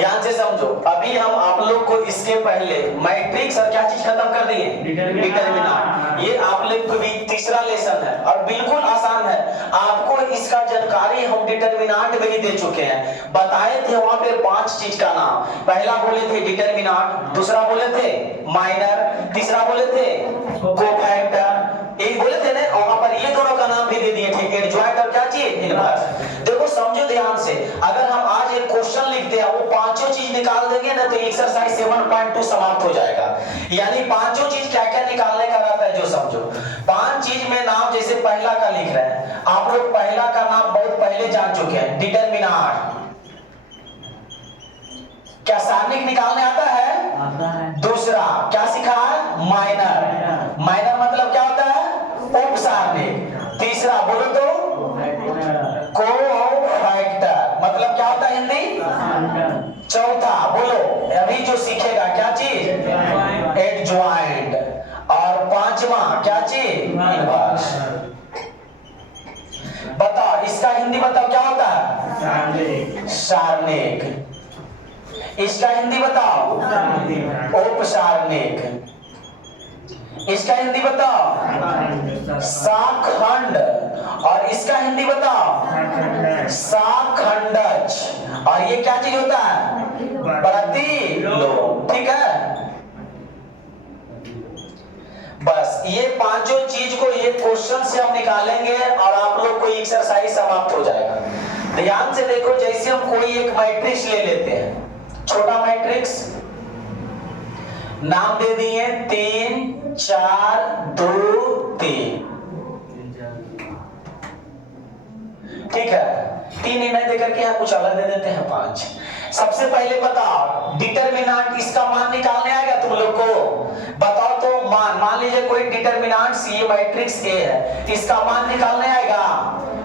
ध्यान से समझो। अभी हम आप लोग को इसके पहले मैट्रिक्स और क्या चीज खत्म कर दिए, डिटरमिनेंट। ये आप लोग को भी तीसरा लेसन है और बिल्कुल आसान है। आपको इसका जानकारी हम डिटरमिनेंट में ही दे चुके हैं। बताए थे वहां पे 5 चीज का नाम। पहला बोले थे डिटरमिनेंट, दूसरा बोले थे माइनर, तीसरा बोले थे कोफैक्टर, एक बोले थे ना वहां पर ये दोनों का नाम भी दे दिए थे, एडजॉइंट और क्या चीज, इनवर्स। देखो समझो ध्यान से, अगर हम आज एक क्वेश्चन लिखते हैं वो पांचों चीज निकाल देंगे ना तो एक्सरसाइज 7.2 समाप्त हो जाएगा। यानी पांचों चीज क्या क्या निकालने का रहता है जो समझो। 5 चीज में नाम जैसे पहला का लिख रहे हैं आप लोग, पहला का नाम बहुत पहले जान चुके हैं, डिटरमिनेंट। क्या सारणिक निकालने आता है? आता है। दूसरा क्या सीखा है? माइनर। माइनर मतलब क्या होता है? उप सारणिक। तीसरा बोलो तो कोफैक्टर, मतलब क्या होता है हिंदी? चौथा बोलो अभी जो सीखेगा क्या चीज? एडजॉइंट। और पांचवा क्या चीज? इनवर्स। बताओ इसका हिंदी बताओ क्या होता है? सारणिक। इसका हिंदी बताओ? उपसारणिक। इसका हिंदी बताओ? शाखंड। और इसका हिंदी बताओ? शाखंडज। और ये क्या चीज होता है? प्रतिलोम। ठीक है, बस ये पांचों चीज को ये क्वेश्चन से हम निकालेंगे और आप लोग को एक्सरसाइज समाप्त हो जाएगा। ध्यान से देखो, जैसे हम कोई एक मैट्रिक्स ले लेते हैं, छोटा मैट्रिक्स, नाम दे दिए 3 4 2 3। ठीक है, 3 ही नहीं देकर के यहाँ कुछ अलग दे देते हैं 5। सबसे पहले बताओ डिटरमिनेंट, इसका मान निकालने आएगा तुम लोग को? बताओ तो मान लीजिए कोई डिटरमिनेंट सी मैट्रिक्स ए है, इसका मान निकालने आएगा?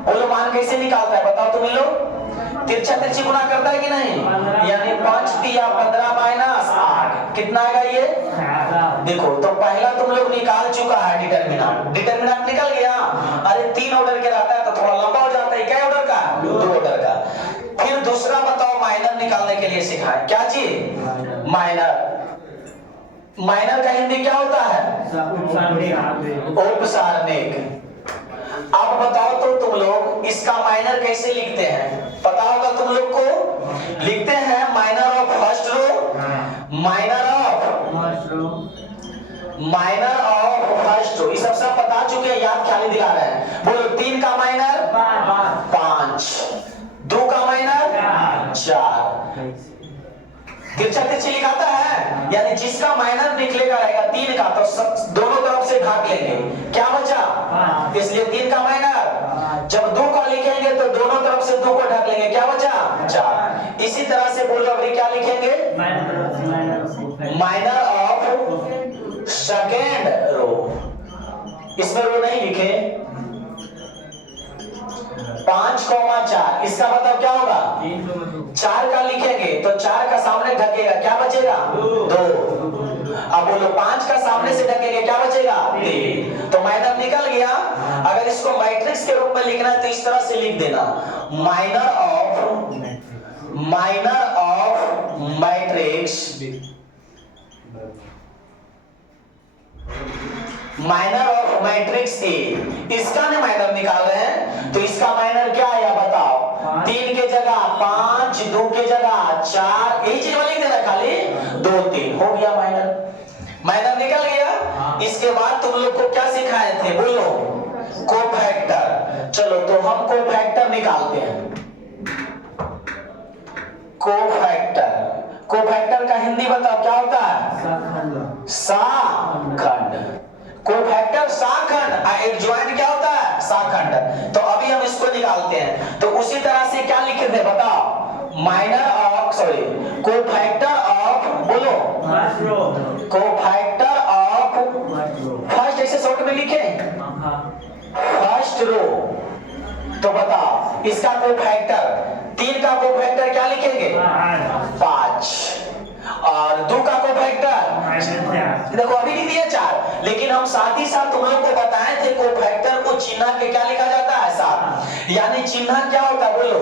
बोलो मान कैसे निकालता है बताओ तुम लोग? तिरछा तिरछी गुना करता है कि नहीं? यानी 5 तिया 15 माइनस 8 कितना आएगा ये? देखो तो पहला तुम लोग निकाल चुका है डिटरमिनेंट। डिटरमिनेंट निकल गया। अरे 3 ऑर्डर के रहता है तो थोड़ा लंबा हो जाता है। क्या ऑर्डर का? 2 ऑर्डर का। फिर दूसरा बताओ माइनर निकालने के लिए सिखाएं। क्या चीज? माइनर। माइनर का हिंदी क्या होता है? उपसारणिक। अब बताओ तो तुम लोग इसका माइनर कैसे लिखते हैं? पता होगा तुम लोग को। लिखते हैं minor of first row, minor of first row. ये सब बता चुके हैं, याद खाली दिला रहे हैं। बोलो 3 का माइनर 5, 2 का माइनर 4। तिरछा तिरछी लिखाता है, यानी जिसका माइनर निकलेगा रहेगा 3 का तो दोनों तरफ से भाग लेंगे, क्या बचा? इसलिए 3 का माइनर। जब 2 का लिखेंगे तो दोनों तरफ से 2 को ढक लेंगे, क्या बचा? 4। इसी तरह से बोलो अभी क्या लिखेंगे? Minor of second row. इसमें रो नहीं लिखे। 5,4 इसका मतलब क्या होगा? 4 का लिखेंगे तो 4 का सामने ढकेगा, क्या बचेगा? 2। अब बोलो 5 का सामने से ढकेंगे, क्या बचेगा? 3। तो माइनर निकल गया। अगर इसको मैट्रिक्स के रूप में लिखना है तो इस तरह से लिख देना, minor of matrix, minor of matrix A. इसका ना माइनर निकाल रहे हैं तो इसका माइनर क्या आया बताओ? 3 के जगह 5, 2 के जगह 4, यही चीज लिख देना खाली 2 3 हो गया माइनर। माइनर निकल गया। इसके बाद तुम लोग को क्या सिखाए थे? बोलो कोफैक्टर। चलो तो हम कोफैक्टर निकालते हैं। कोफैक्टर का हिंदी बताओ क्या होता है? शाखंड। कोफैक्टर शाखंड। एडजॉइंट क्या होता है? शाखंड। तो अभी हम इसको निकालते हैं तो उसी तरह से क्या लिखे थे बताओ? कोफैक्टर ऑफ बोलो कोफैक्टर ऑफ फर्स्ट, ऐसे शॉर्ट में लिखे फर्स्ट रो। तो बताओ इसका कोफैक्टर 3 का कोफैक्टर क्या लिखेंगे? 5। और 2 का कोफैक्टर देखो अभी लिख दिया 4, लेकिन हम साथ ही साथ तुम लोग को बताए थे कोफैक्टर को चिन्ह के क्या लिखा जाता है? साथ। यानी चिन्ह क्या होता है? बोलो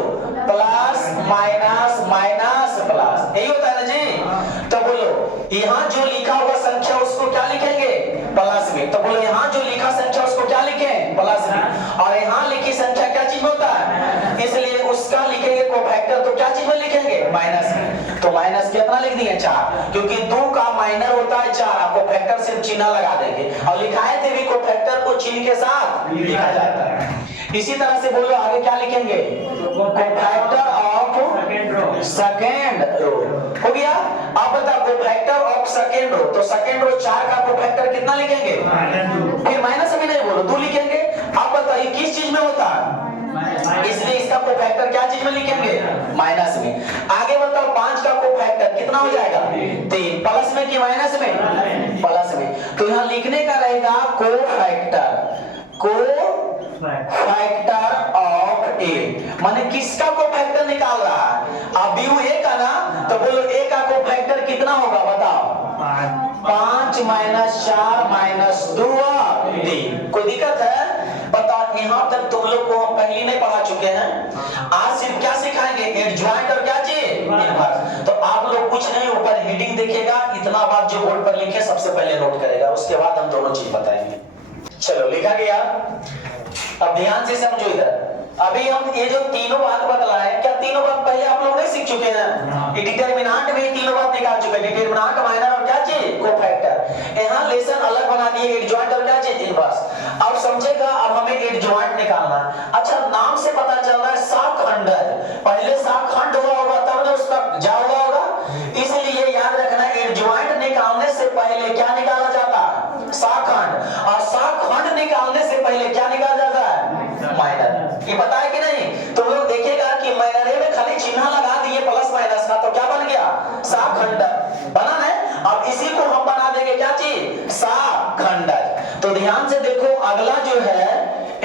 प्लस माइनस माइनस प्लस। यही होता है ना जी। तो बोलो यहाँ जो लिखा हुआ संख्या उसको क्या लिखेंगे? प्लस में। तो बोलो यहाँ जो लिखा संख्या उसको क्या लिखें? प्लस में। और यहाँ लिखी संख्या क्या चीज में होता है? इसलिए उसका लिखेंगे कोफैक्टर, तो क्या चीज में लिखेंगे? माइनस में। तो माइनस कितना लिख दिए? 4, क्योंकि 2 का माइनर होता है 4। आप कोफैक्टर सिर्फ चिन्ह लगा देंगे, और लिखाए थे भी कोफैक्टर को चिन्ह के साथ लिखा जाता है। इसी तरह से बोलो आगे क्या लिखेंगे? Cofactor of second row. हो गया। अब बताओ कोफैक्टर ऑफ सेकेंड रो, तो सेकेंड रो 4 का कोफैक्टर कितना लिखेंगे? फिर माइनस में नहीं बोलो, 2 लिखेंगे। अब बताइए किस चीज में होता है? इसलिए इसका कोफैक्टर क्या चीज में लिखेंगे? माइनस में। आगे बताओ 5 का कोफैक्टर कितना हो जाएगा? 3। प्लस में कि माइनस में? प्लस में। तो यहाँ लिखने का रहेगा कोफैक्टर, कोफैक्टर ऑफ ए, माने किसका कोफैक्टर निकाल रहा है? अब यू ए का ना, तो बोलो ए का कोफैक्टर कितना होगा बताओ? 5 माइनस 4 माइनस 2 और 3। कोई दिक्कत है? बताओ यहाँ तक तुम लोग को हम पहले नहीं पढ़ा चुके हैं। आज सिर्फ क्या सिखाएंगे? एडजॉइंट और क्या चीज? इनवर्स। तो आप लोग कुछ नहीं, ऊपर हेडिंग देखिएगा, इतना बात जो बोर्ड पर लिखे सबसे पहले नोट करेगा, उसके बाद हम दोनों चीज बताएंगे। चलो लिखा गया। अब ध्यान से समझो इधर। अभी हम ये जो तीनों बात बतलाए, क्या तीनों बात पहले आप लोग नहीं सीख चुके हैं? डिटरमिनेंट में तीनों बात निकाल चुके हैं, डिटरमिनेंट, माइनर और क्या चीज? कोफैक्टर। यहाँ लेसन अलग बना दिए, एडजॉइंट और क्या चीज? इनवर्स। अब समझेगा, अब हमें एडजॉइंट निकालना। अच्छा, नाम से पता चल रहा है शाखंड। पहले शाखंड हुआ होगा तब ना उसका जा हुआ होगा, इसलिए याद रखना एडजॉइंट निकालने से पहले क्या निकाला जाता है? शाखंड। और शाखंड निकालने से पहले क्या निकाला जाता है? माइनर। ये पता है कि नहीं? तुम लोग देखिएगा कि माइनर में खाली चिन्ह लगा दिए प्लस माइनस का, तो क्या बन गया? शाखंड बना है। अब इसी को हम बना देंगे क्या चीज? शाखंड। तो ध्यान से देखो, अगला जो है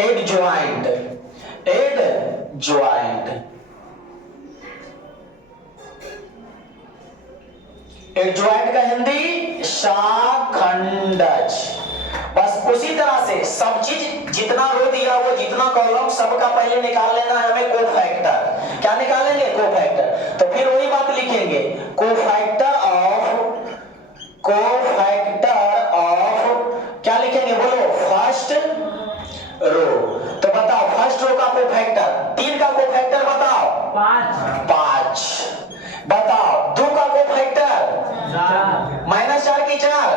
एडजॉइंट। एडजॉइंट, एडजॉइंट का हिंदी शाखंडज। बस उसी तरह से सब चीज, जितना रो दिया वो जितना कॉलम, सबका पहले निकाल लेना है हमें कोफैक्टर। क्या निकालेंगे? कोफैक्टर। तो फिर वही बात लिखेंगे, कोफैक्टर ऑफ क्या लिखेंगे बोलो? First row. तो बताओ फर्स्ट रो का कोफैक्टर, 3 का कोफैक्टर बताओ? 5। बताओ 2 का कोफैक्टर? माइनस 4 की 4?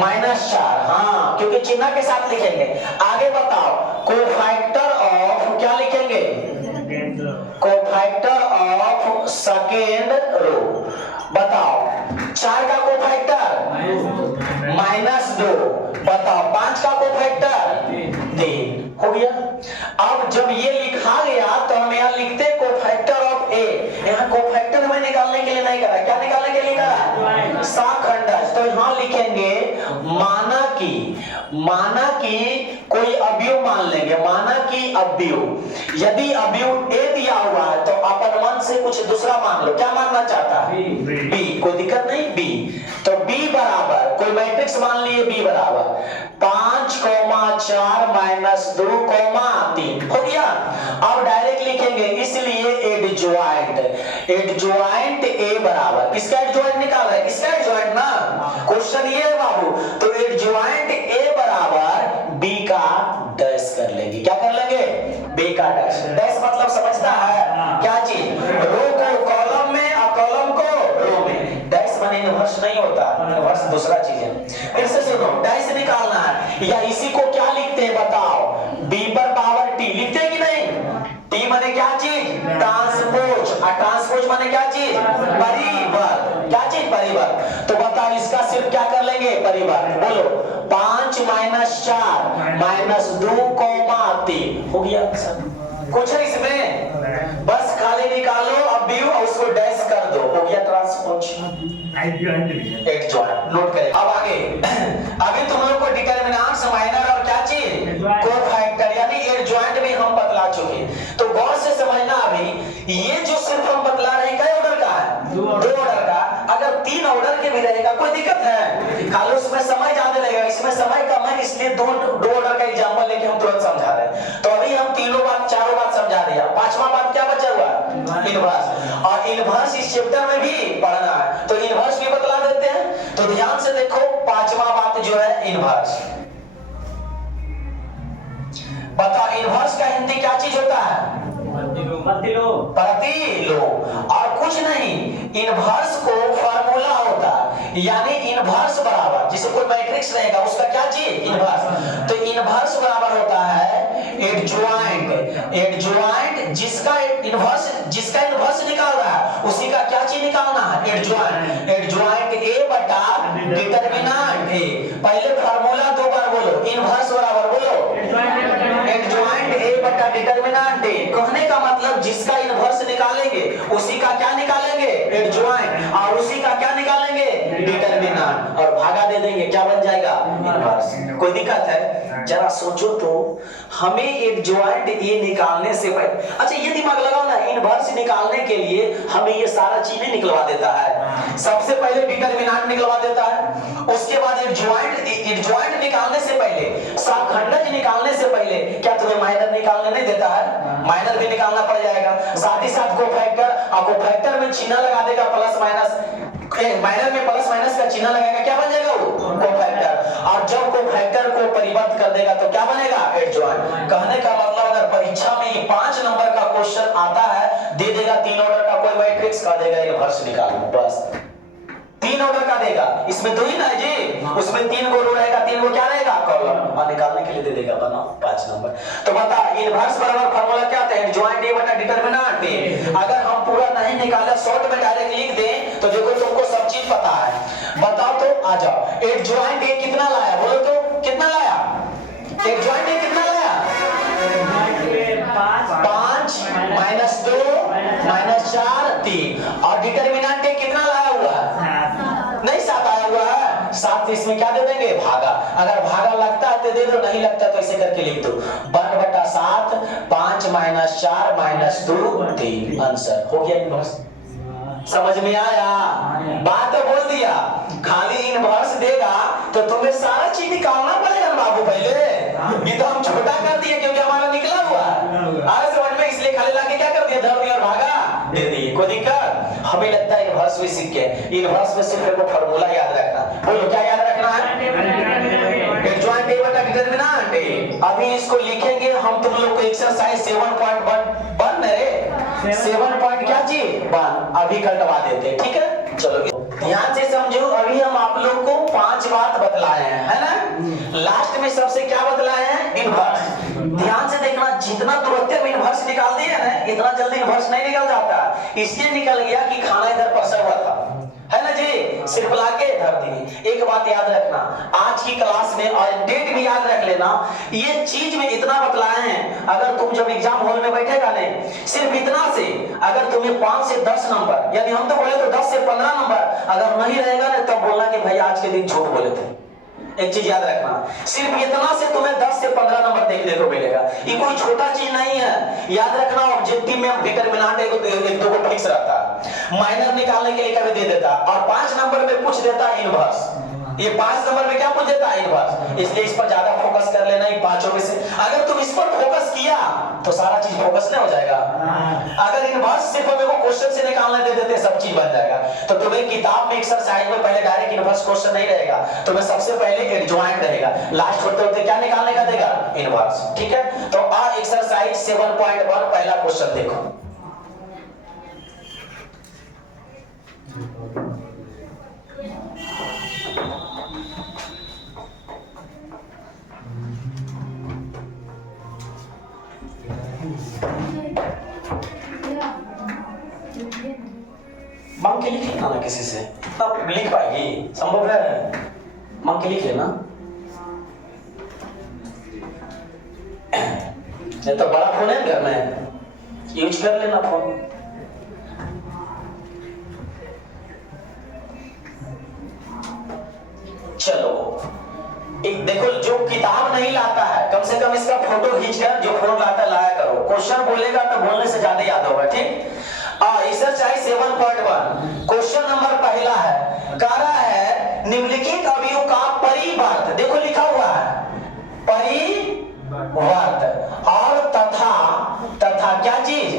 माइनस 4। हाँ, क्योंकि चिन्ह के साथ लिखेंगे। आगे बताओ कोफैक्टर ऑफ क्या लिखेंगे? Cofactor of second row. बताओ 4 का कोफैक्टर? -2। बताओ 5 का कोफैक्टर? 3। हो गया। अब जब ये लिखा गया तो हम यहाँ लिखते कोफैक्टर ऑफ ए। यहाँ कोफैक्टर हमें निकालने के लिए नहीं करा, क्या निकालने के लिए करा? शाखंडज। तो यहाँ लिखेंगे माना कि कोई अवयव मान लेंगे, माना कि अवयव, यदि अवयव ए दिया हुआ है तो अपन मन से कुछ दूसरा मान लो। क्या मानना चाहता है? बी। कोई दिक्कत नहीं, बी। तो बी बराबर कोई मैट्रिक्स मान लिए, बी बराबर 5, 4 -2, 3। हो गया। अब डायरेक्ट लिखेंगे, इसलिए एडजॉइंट ए बराबर, किसका एडजॉइंट निकाला है? इसका एडजॉइंट ना, क्वेश्चन ये है बाबू। तो एडजॉइंट ए बराबर बी का डैश कर लेंगे। क्या कर लेंगे? बी का डैश। डैश मतलब समझता है क्या चीज? रो को कॉलम में और कॉलम को रो में। डैश माने इनवर्स नहीं होता, इनवर्स दूसरा चीज है। फिर से सुनो, डैश निकालना है, या इसी को क्या लिखते हैं बताओ? बी पर पावर टी लिखते हैं कि नहीं? टी माने क्या चीज? ट्रांसपोज। और ट्रांसपोज माने क्या चीज? परिवर्त। क्या चीज? परिवर्त। तो बताओ इसका सिर्फ क्या कर लेंगे? परिवर्त। बोलो 5 -4 -2, 3। हो गया। कुछ है इसमें? बस खाली निकालो अब व्यू और उसको डैश कर दो, हो गया ट्रांसपोज। एडजॉइंट नोट करें। अब आगे अभी तुम लोग को डिटरमिनेंट्स, माइनर और क्या चीज? कोफैक्टर, यानी एडजॉइंट भी हम बतला चुके। तो गौर से समझना, अभी ये जो सिर्फ हम बतला रहे हैं, क्या ऑर्डर का है? 2 ऑर्डर का। अगर 3 ऑर्डर के भी रहेगा कोई दिक्कत है? खाली उसमें समय ज्यादा लगेगा, इसमें समय कम है, इसलिए 2 ऑर्डर का एग्जांपल लेके हम तुरंत समझा रहे हैं। तो अभी हम तीनों बात, चारों बात समझा दिया। 5वां बात क्या बचा हुआ? इनवर्स। और इनवर्स इस चैप्टर में भी पढ़ना है, तो इनवर्स भी बतला देते हैं। तो ध्यान से देखो, पांचवा बात जो है इनवर्स। बता, इनवर्स का हिंदी क्या चीज होता है? प्रतिलोम। और कुछ नहीं, इनवर्स को फार्मूला होता है, यानी इनवर्स बराबर, जिसे कोई मैट्रिक्स रहेगा उसका क्या चीज? इनवर्स। तो इनवर्स बराबर होता है एडजॉइंट। एडजॉइंट जिसका इनवर्स निकाल रहा है उसी का क्या चीज निकालना है? एडजॉइंट। एडजॉइंट ए बटा डिटरमिनेंट ए। पहले फार्मूला दो बार बोलो, इनवर्स बराबर बोलो एडजॉइंट ए बटा डिटरमिनेंट ए। कहने का मतलब जिसका इनवर्स निकालेंगे उसी का क्या निकालेंगे? एडजॉइंट। और उसी का क्या निकालेंगे? डिटरमिनेंट। और भागा दे देंगे, क्या बन जाएगा? इनवर्स। कोई दिक्कत है? जरा सोचो तो, हमें एडजॉइंट ए निकालने से पहले, अच्छा ये दिमाग लगाओ ना, इनवर्स निकालने के लिए हमें ये सारा चीजें निकलवा देता है। सबसे पहले डिटरमिनेंट निकलवा देता है, उसके बाद एडजॉइंट निकालने से पहले, साखंडज निकालने से पहले क्या तुम्हें माइनर निकालने नहीं देता है? माइनर भी निकालना पड़ जाएगा। साथ ही साथ कोफैक्टर, और कोफैक्टर में चिन्ह लगा देगा प्लस माइनस, माइनर में प्लस माइनस का चिन्ह लगाएगा, क्या बन जाएगा वो? कोफैक्टर। और जब कोफैक्टर को परिवर्त कर देगा तो क्या बनेगा? एडजॉइंट। कहने का मतलब अगर परीक्षा में ये 5 नंबर का क्वेश्चन आता है, दे देगा 3 ऑर्डर का कोई मैट्रिक्स, का देगा इनवर्स निकालो, बस 3 ऑर्डर का देगा। इसमें 2 ही ना है जी, उसमें 3 गो रो रहेगा, 3 गो क्या रहेगा? कॉलम। और निकालने के लिए दे देगा, बनाओ 5 नंबर। तो बता, इनवर्स बराबर फार्मूला क्या था? एडजॉइंट ए बटा डिटरमिनेंट ए। अगर हम पूरा नहीं निकाले, शॉर्ट में डायरेक्ट लिख दें तो देखो तुमको सब चीज पता है। बताओ तो, आ जाओ। एडजॉइंट ए कितना लाया? बोलो तो, कितना लाया? एडजॉइंट ए कितना लाया? 5 माइनस 2 माइनस 4 3। और डिटरमिनेंट ए कितना लाया हुआ है? नहीं, 7 आया हुआ है। 7 इसमें क्या दे देंगे? भागा। अगर भागा लगता है तो दे दो, नहीं लगता तो ऐसे करके लिख दो 1/7 5 माइनस 4 माइनस 2 3। आंसर हो गया इनवर्स। समझ में आया? बात तो बोल दिया, खाली इनवर्स देगा तो तुम्हें सारा चीज निकालना पड़ेगा बाबू पहले। ये तो हम छोटा कर दिए क्योंकि हमारा निकला हुआ है। आगे समझ में, इसलिए खाली लाके क्या कर दिया? धर दिया और भागा दे दी। कोई दिक्कत? हमें लगता है इनवर्स में सीख के, इनवर्स में सिर्फ एक फार्मूला याद रखना। बोलो क्या याद रखना है? एडजॉइंट ए बटा डिटरमिनेंट ए। अभी इसको लिखेंगे हम तुम लोग को एक्सरसाइज 7.1 रे 7 पॉइंट क्या जी 1 अभी कटवा देते, ठीक है? चलो ध्यान से समझो। अभी हम आप लोग को 5 बात बतलाए हैं, है ना? लास्ट में सबसे क्या बतलाए हैं? इनवर्स। ध्यान से देखना, जितना तुरंत हम इनवर्स निकाल दिए ना, इतना जल्दी इनवर्स नहीं निकल जाता। इसलिए निकल गया कि खाना इधर परसा हुआ था, है ना जी? सिर्फ लाके धर दी। एक बात याद रखना, आज की क्लास में, और डेट भी याद रख लेना, ये चीज में इतना बतलाए हैं। अगर तुम जब एग्जाम हॉल में बैठेगा नहीं, सिर्फ इतना से अगर तुम्हें 5 से 10 नंबर, यानी हम तो बोले तो 10 से 15 नंबर अगर नहीं रहेगा ना, तब बोलना कि भाई आज के दिन झूठ बोले थे। एक चीज याद रखना, सिर्फ इतना से तुम्हें 10 से 15 नंबर देखने को मिलेगा। ये कोई छोटा चीज नहीं है। याद रखना, ऑब्जेक्टिव में डिटरमिनेंट एक दो को फिक्स रहता है, माइनर निकालने के लिए कभी दे देता, और 5 नंबर में पूछ देता इनवर्स। ये 5 नंबर में क्या पूछ देता है? इनवर्स। इसलिए इस पर ज्यादा फोकस कर लेना। इन पांचों में से अगर तुम इस पर फोकस किया तो सारा चीज फोकस नहीं हो जाएगा। अगर इनवर्स सिर्फ हमें वो क्वेश्चन से निकालने दे देते, सब चीज बन जाएगा। तो तुम्हें किताब में एक्सरसाइज में पहले डायरेक्ट इनवर्स क्वेश्चन नहीं रहेगा, तुम्हें सबसे पहले एडजॉइंट रहेगा, लास्ट होते होते क्या निकालने का देगा? इनवर्स। ठीक है? तो आ एक्सरसाइज 7.1 पहला क्वेश्चन देखो। मांग के लिख लेना ना किसी से, तब लिख पाएगी, संभव है? मांग के लिख लेना, नहीं तो बड़ा फोन है घर में, यूज कर लेना फोन। चलो एक देखो, जो किताब नहीं लाता है कम से कम इसका फोटो खींचकर जो फोन लाता लाया करो। क्वेश्चन बोलेगा तो बोलने से ज्यादा याद होगा, ठीक? एक्सरसाइज 7.1 क्वेश्चन नंबर पहला है, कह रहा है निम्नलिखित अवयव का परिवर्त, देखो लिखा हुआ है परिवर्त और तथा क्या चीज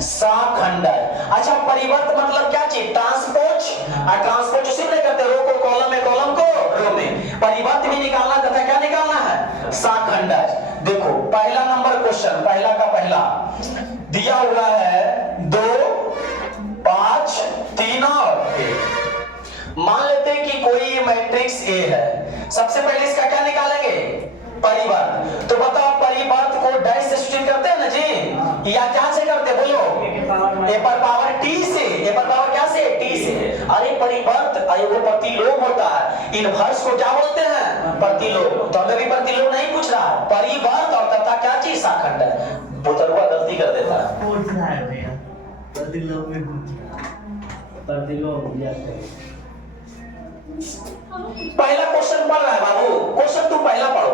साखंडज। अच्छा, परिवर्त मतलब क्या चीज? ट्रांसपोज। और ट्रांसपोज उसी में करते, रो को कॉलम में, कॉलम को रो में। परिवर्त भी निकालना तथा क्या निकालना है? साखंडज। देखो पहला नंबर क्वेश्चन, पहला का पहला दिया हुआ है 2, 5, 3 और 1। मान लेते हैं कि कोई मैट्रिक्स ए है। सबसे पहले इसका क्या निकालेंगे? परिवर्त। तो बताओ परिवर्त को डैश से सूचित करते हैं ना जी, या क्या से करते? बोलो, ए पर पावर टी से। ए पर पावर क्या से? टी से। अरे परिवर्त वो प्रतिलोम होता है। इनवर्स को क्या बोलते हैं? प्रतिलोम। तो हमें भी प्रतिलोम नहीं पूछ रहा, परिवर्त और तथा क्या चीज? साखंड है। बुतरुआ गलती कर देता है। पहला क्वेश्चन पढ़ रहा है बाबू, क्वेश्चन तू पहला पढ़ो।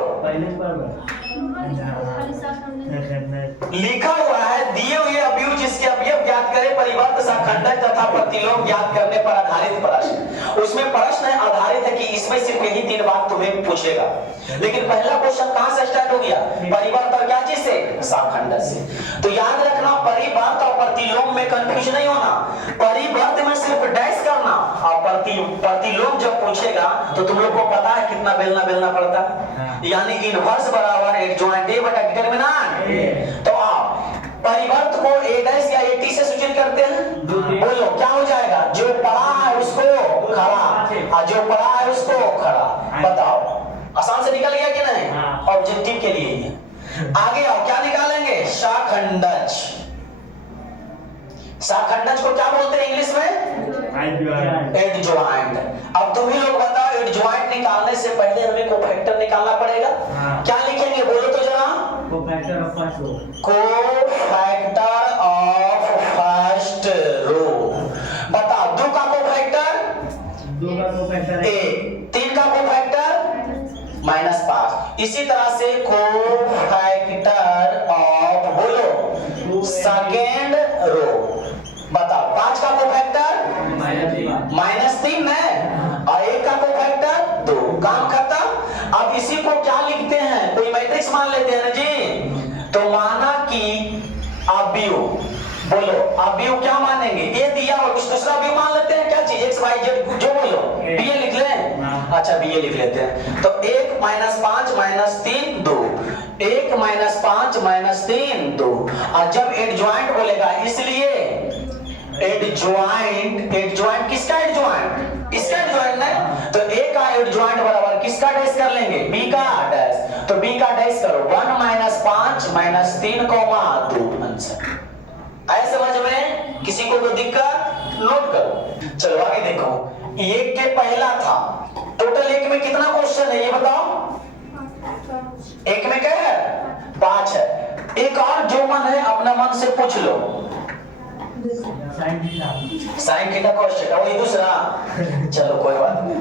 लिखा हुआ है दिए हुए अवयव जिसके अवयव ज्ञात करें, परिवर्त, साखंडज तथा प्रतिलोम ज्ञात करने पर आधारित प्रश्न। उसमें प्रश्न आधारित है कि इसमें सिर्फ यही 3 बात तुम्हें पूछेगा। लेकिन पहला क्वेश्चन कहां से स्टार्ट हो गया? परिवर्त और क्या चीज से? साखंडज से। तो याद रखना, परिवर्त और प्रतिलोम में कंफ्यूज नहीं होना। परिवर्त में सिर्फ डैश करना, और प्रतिलोम जब पूछेगा तो तुम लोग को पता है कितना बेलना पड़ता है, यानी इनवर्स बराबर एडजॉइंट ए बटा डिटरमिनेंट। तो आप परिवर्त को ए डैश या ए टी से सूचित करते हैं। बोलो क्या हो जाएगा? जो पढ़ा है उसको खड़ा, और जो पढ़ा है उसको खड़ा। बताओ आसान से निकल गया कि नहीं? ऑब्जेक्टिव के लिए ही। आगे आओ, क्या निकालेंगे? साखंडज। साखंडज को क्या बोलते हैं इंग्लिश में? एडजॉइंट। अब तुम ही लोग बताओ, एडजॉइंट निकालने से पहले हमें कोफैक्टर निकालना पड़ेगा। क्या लिखेंगे बोलो तो जरा? Cofactor of first row. Cofactor of first row. बताओ 2 का कोफैक्टर? 2 का कोफैक्टर 1, 3 का कोफैक्टर -5। इसी तरह से कोफैक्टर ऑफ बोलो सेकेंड रो। बताओ 5 का कोफैक्टर -3 है, और 1 का कोफैक्टर 2। काम खत्म। अब इसी को क्या लिखते हैं? कोई मैट्रिक्स मान लेते हैं ना जी। तो माना कि अवयव, बोलो अवयव क्या मानेंगे? ए दिया और कुछ दूसरा अवयव मान लेते हैं। क्या चीज? x y z, जो बोलो बी ए लिख लें। अच्छा बी ए लिख लेते हैं। तो 1 -5 -3 2, 1 -5 -3 2। और जब एडजॉइंट बोलेगा, इसलिए एडजॉइंट, एडजॉइंट किसका एडजॉइंट? इसका एडजॉइंट है। तो ए का एडजॉइंट बराबर किसका डैश कर लेंगे? बी का डैश। तो बी का डैश करो 1 -5 -3 2 आंसर। आए समझ में? किसी को कोई दिक्कत? नोट करो। चलो आगे देखो, 1 के पहला था। टोटल 1 में कितना क्वेश्चन है ये बताओ? 1 में क्या है? 5 है। एक और जो मन है अपना मन से पूछ लो। साइन थीटा cos थीटा, वही दूसरा। चलो कोई बात नहीं।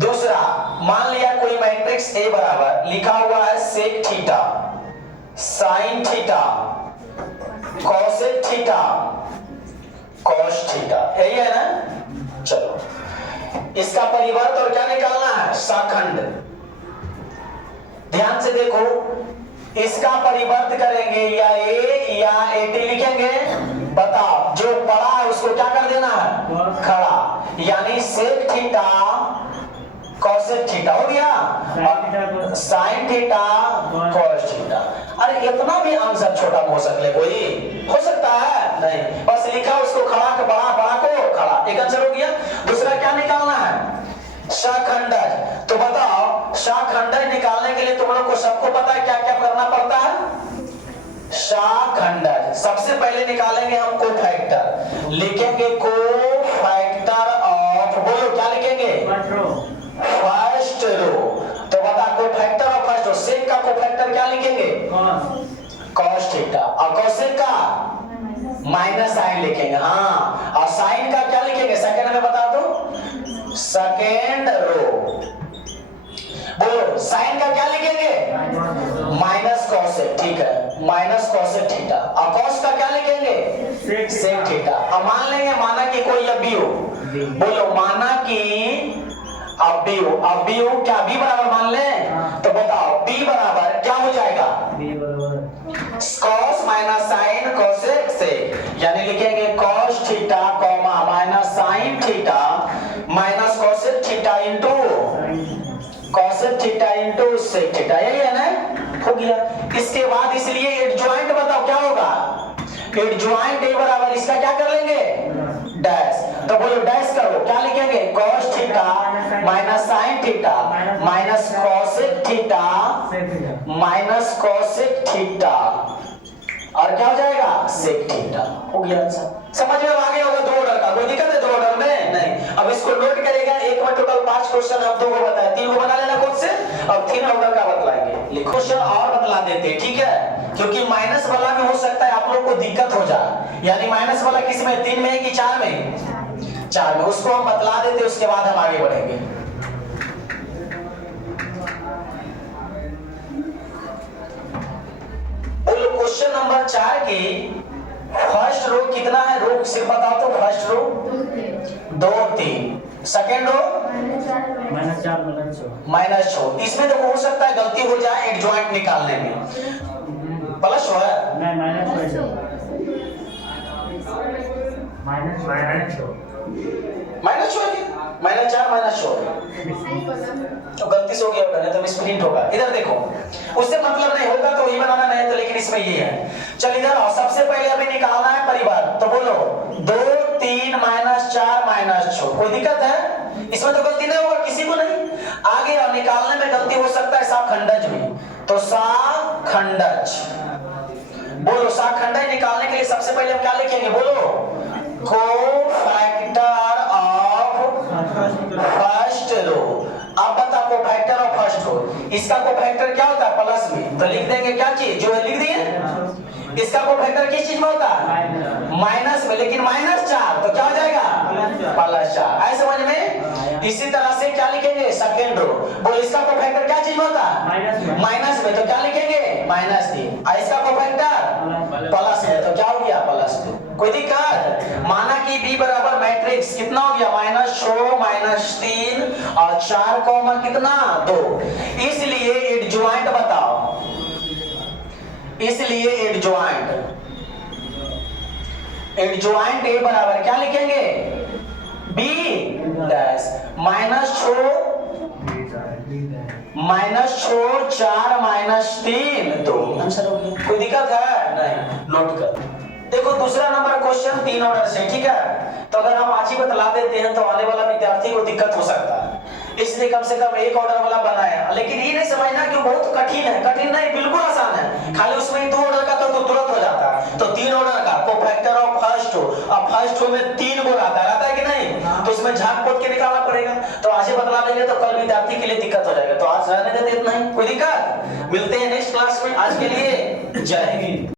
दूसरा मान लिया कोई मैट्रिक्स ए बराबर लिखा हुआ है sec theta, sine theta, cosec theta, cos theta, यही है ना? चलो इसका परिवर्त और क्या निकालना है? साखंड। ध्यान से देखो, इसका परिवर्त करेंगे या ए या एटी लिखेंगे। बताओ जो पड़ा है उसको क्या कर देना है? खड़ा। यानी सेक थीटा कॉसेक थीटा हो गया, साइन थीटा कॉस थीटा। अरे इतना भी आंसर छोटा हो सकता है? कोई हो सकता है? नहीं, बस लिखा उसको खड़ा के बड़ा, बड़ा को खड़ा, एक आंसर हो गया। दूसरा क्या निकालना है? शाखंडज। तो बताओ शाखंडज निकालने के लिए तुम लोग को सबको पता है क्या क्या करना पड़ता है? शाखंडज सबसे पहले निकालेंगे हम कोफैक्टर, लिखेंगे कोफैक्टर ऑफ, बोलो क्या लिखेंगे? First row. तो बता cofactor of first row, sec का कोफैक्टर क्या लिखेंगे? कॉस थीटा, और कोसेक का माइनस साइन लिखेंगे। हाँ, और साइन का क्या लिखेंगे? सेकंड में बता दो, सेकेंड रो। बोलो साइन का क्या लिखेंगे? माइनस कॉसेक, ठीक है, माइनस कॉसेक थीटा। और कॉस का क्या लिखेंगे? Sec theta. अब मान लेंगे, माना कि कोई अवयव, बोलो माना कि अवयव, अवयव क्या बी बराबर मान लें? तो बताओ बी बराबर क्या हो जाएगा? Cos minus sine cosec sec, यानी लिखेंगे cos theta comma minus sine theta minus cosec theta into cosec theta into sec theta, यही है ना, हो गया। इसके बाद इसलिए एडजॉइंट बताओ क्या होगा, एडजॉइंट ए बराबर इसका क्या कर लेंगे डैश, तो बोलो डैश करो, क्या लिखेंगे cos theta minus sin theta minus cosec theta minus cosec theta, और क्या हो जाएगा sec थीटा, हो गया आंसर। समझ में आ गया होगा दो ऑर्डर का, कोई दिक्कत है दो ऑर्डर में नहीं। अब इसको नोट करेगा, एक में टोटल 5 क्वेश्चन, हम दो को बताए, 3 को बना लेना खुद से, अब 3 ऑर्डर का बतलाएंगे। लिखो क्वेश्चन और बतला देते हैं, ठीक है, क्योंकि माइनस वाला में हो सकता है आप लोग को दिक्कत हो जाए, यानी माइनस वाला किस में, 3 में कि 4 में, 4 में, उसको हम बतला देते, उसके बाद हम आगे बढ़ेंगे। बोलो क्वेश्चन नंबर 4 की फर्स्ट रो कितना है, रो सिर्फ बताओ तो, फर्स्ट रो 2 3, सेकंड रो -4, इसमें तो हो सकता है गलती हो जाए एडजॉइंट निकालने में, प्लस हो है -4 तो गलती से हो गया होगा, नहीं तो मिसप्रिंट होगा। इधर देखो, उससे मतलब नहीं होगा तो वही बनाना नहीं तो, लेकिन इसमें ये है। चल इधर आओ, सबसे पहले हमें निकालना है परिवार, तो बोलो 2 3 -4 -6, कोई दिक्कत है इसमें, तो गलती नहीं होगा किसी को नहीं। आगे और निकालने में गलती हो सकता है साखंडज में, तो साखंडज, बोलो साखंडज निकालने के लिए सबसे पहले हम क्या लिखेंगे, बोलो कोफैक्टर ऑफ फर्स्ट रो। अब बताओ कोफैक्टर ऑफ फर्स्ट रो, इसका कोफैक्टर क्या होता है प्लस में, तो लिख देंगे क्या चीज, जो है लिख दिए। इसका कोफैक्टर किस चीज में होता है माइनस में, लेकिन -4 तो क्या हो जाएगा +4, ऐसे समझ में। इसी तरह से क्या लिखेंगे सेकंड रो, बोल इसका कोफैक्टर क्या चीज में होता है माइनस में, तो क्या लिखेंगे -3, और इसका कोफैक्टर प्लस में, तो क्या हो गया +2, कोई दिक्कत। माना कि B बराबर मैट्रिक्स कितना हो गया -6 -3 और 4 कॉमा कितना 2, इसलिए एडजॉइंट बताओ, इसलिए एडजॉइंट A बराबर क्या लिखेंगे B डैश -6 -4 -3 2, आंसर हो गया, कोई दिक्कत है नहीं, नोट कर। देखो दूसरा नंबर क्वेश्चन 3 ऑर्डर से, ठीक है, तो अगर हम आज ही बतला देते हैं तो आने वाला विद्यार्थी को दिक्कत हो सकता है, इसलिए कम से कम एक ऑर्डर वाला बनाया। लेकिन ये नहीं समझना कि बहुत कठिन है, कठिन नहीं, बिल्कुल आसान है, खाली उसमें 2 ऑर्डर का तो तुरंत हो जाता है, तो 3 ऑर्डर का कोफैक्टर ऑफ फर्स्ट रो, अब फर्स्ट रो में 3 को रहता है कि नहीं, तो इसमें झांक पोत के निकालना पड़ेगा, तो आज ही बतला देंगे तो कल विद्यार्थी के लिए दिक्कत हो जाएगा, तो आज रहने देते इतना ही, कोई दिक्कत। मिलते हैं नेक्स्ट क्लास में, आज के लिए जय हिंद।